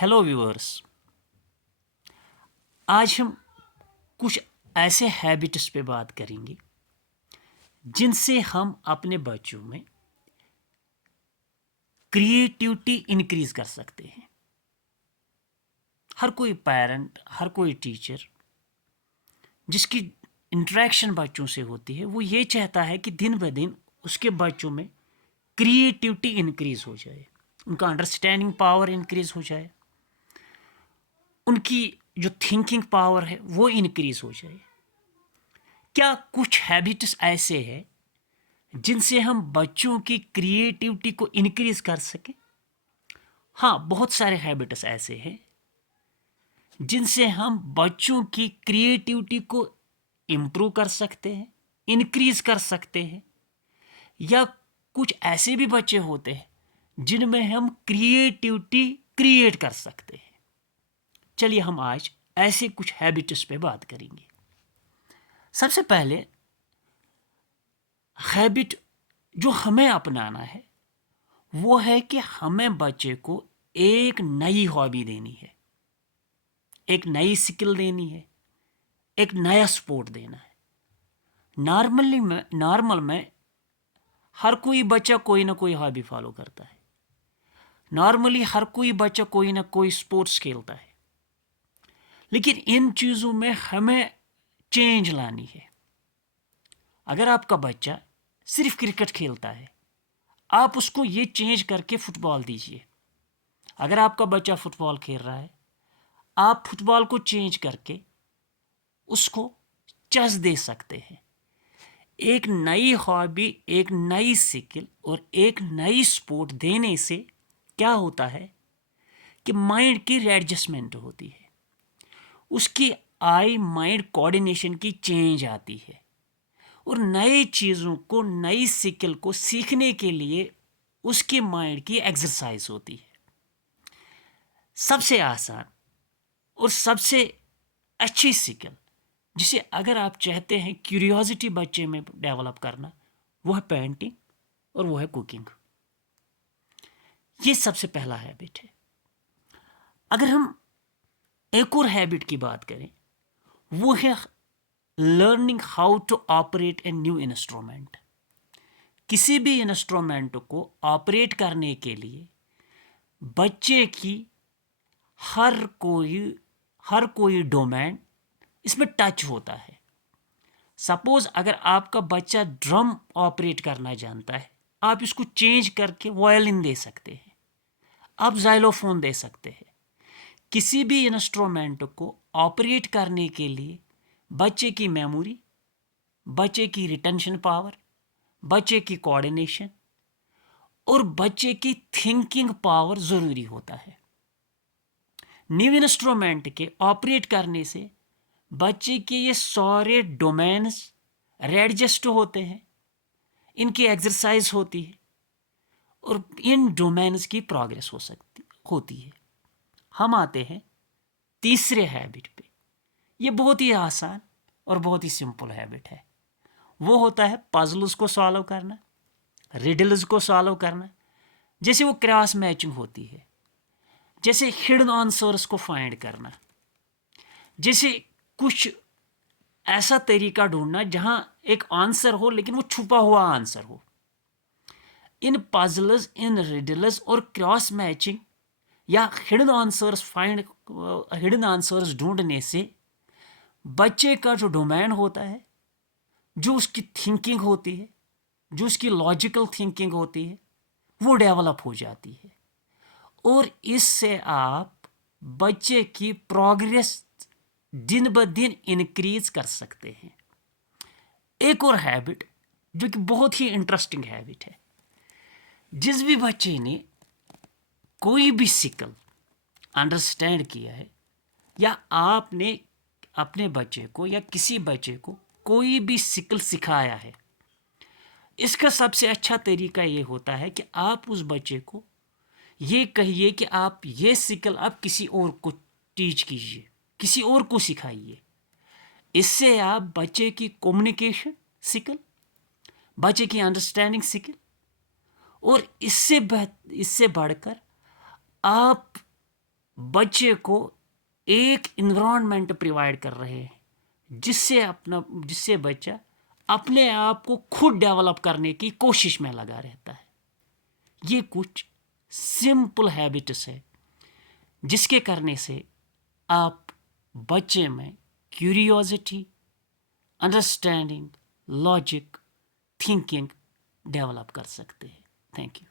Hello viewers. आज हम कुछ ऐसे हैबिट्स पे बात करेंगे जिनसे हम अपने बच्चों में क्रिएटिविटी इंक्रीज कर सकते हैं। हर कोई पेरेंट, हर कोई टीचर जिसकी इंटरेक्शन बच्चों से होती है वो ये चाहता है कि दिन ब दिन उसके बच्चों में क्रिएटिविटी इंक्रीज हो जाए, उनका अंडरस्टैंडिंग पावर इंक्रीज हो जाए, उनकी जो थिंकिंग पावर है वो इंक्रीज हो जाए। क्या कुछ हैबिट्स ऐसे हैं जिनसे हम बच्चों की क्रिएटिविटी को इंक्रीज कर सकें? हाँ, बहुत सारे हैबिट्स ऐसे हैं जिनसे हम बच्चों की क्रिएटिविटी को इम्प्रूव कर सकते हैं, इंक्रीज कर सकते हैं। या कुछ ऐसे भी बच्चे होते हैं जिनमें हम क्रिएटिविटी क्रिएट कर सकते हैं। चलिए हम आज ऐसे कुछ हैबिट्स पे बात करेंगे। सबसे पहले हैबिट जो हमें अपनाना है वो है कि हमें बच्चे को एक नई हॉबी देनी है, एक नई स्किल देनी है, एक नया स्पोर्ट देना है। नॉर्मल में हर कोई बच्चा कोई ना कोई हॉबी फॉलो करता है। नॉर्मली हर कोई बच्चा कोई ना कोई स्पोर्ट्स खेलता है, लेकिन इन चीज़ों में हमें चेंज लानी है। अगर आपका बच्चा सिर्फ क्रिकेट खेलता है, आप उसको ये चेंज करके फुटबॉल दीजिए। अगर आपका बच्चा फुटबॉल खेल रहा है, आप फुटबॉल को चेंज करके उसको चेस दे सकते हैं। एक नई हॉबी, एक नई स्किल और एक नई स्पोर्ट देने से क्या होता है कि माइंड की एडजस्टमेंट होती है, उसकी आई माइंड कोऑर्डिनेशन की चेंज आती है और नई चीज़ों को, नई स्किल को सीखने के लिए उसकी माइंड की एक्सरसाइज होती है। सबसे आसान और सबसे अच्छी स्किल जिसे अगर आप चाहते हैं क्यूरियोसिटी बच्चे में डेवलप करना, वो है पेंटिंग और वो है कुकिंग। ये सबसे पहला हैबिट है। अगर हम एक और हैबिट की बात करें, वो है learning how to operate a new instrument. किसी भी इंस्ट्रूमेंट को ऑपरेट करने के लिए बच्चे की हर कोई डोमेन इसमें टच होता है। सपोज अगर आपका बच्चा ड्रम ऑपरेट करना जानता है, आप इसको चेंज करके वायलिन दे सकते हैं, आप जाइलोफोन दे सकते हैं। किसी भी इंस्ट्रूमेंट को ऑपरेट करने के लिए बच्चे की मेमोरी, बच्चे की रिटेंशन पावर, बच्चे की कोऑर्डिनेशन और बच्चे की थिंकिंग पावर ज़रूरी होता है। न्यू इंस्ट्रूमेंट के ऑपरेट करने से बच्चे के ये सारे डोमेन्स एडजस्ट होते हैं, इनकी एक्सरसाइज होती है और इन डोमेन्स की प्रोग्रेस होती है। हम आते हैं तीसरे हैबिट पे। ये बहुत ही आसान और बहुत ही सिंपल हैबिट है। वो होता है पजल्स को सॉल्व करना, रिडल्स को सॉल्व करना। जैसे वो क्रॉस मैचिंग होती है, जैसे हिडन आंसर्स को फाइंड करना, जैसे कुछ ऐसा तरीका ढूंढना जहां एक आंसर हो लेकिन वो छुपा हुआ आंसर हो। इन पजल्स, इन रिडल्स और क्रॉस मैचिंग या हिडन आंसर्स ढूंढने से बच्चे का जो डोमेन होता है, जो उसकी थिंकिंग होती है, जो उसकी लॉजिकल थिंकिंग होती है, वो डेवलप हो जाती है और इससे आप बच्चे की प्रोग्रेस दिन ब दिन इंक्रीज कर सकते हैं। एक और हैबिट जो कि बहुत ही इंटरेस्टिंग हैबिट है, जिस भी बच्चे ने कोई भी स्किल अंडरस्टैंड किया है या आपने अपने बच्चे को या किसी बच्चे को कोई भी स्किल सिखाया है, इसका सबसे अच्छा तरीका ये होता है कि आप उस बच्चे को ये कहिए कि आप ये स्किल आप किसी और को टीच कीजिए, किसी और को सिखाइए। इससे आप बच्चे की कम्युनिकेशन स्किल, बच्चे की अंडरस्टैंडिंग स्किल और इससे बढ़कर आप بچے کو ایک انوائرمنٹ پرووائڈ کر رہے ہیں جس سے بچہ اپنے آپ کو خود ڈیولپ کرنے کی کوشش میں لگا رہتا ہے. یہ کچھ سمپل ہیبٹس ہے جس کے کرنے سے آپ بچے میں کیوریوزٹی، انڈرسٹینڈنگ، لاجک، تھنکنگ ڈیولپ کر سکتے ہیں. Thank you.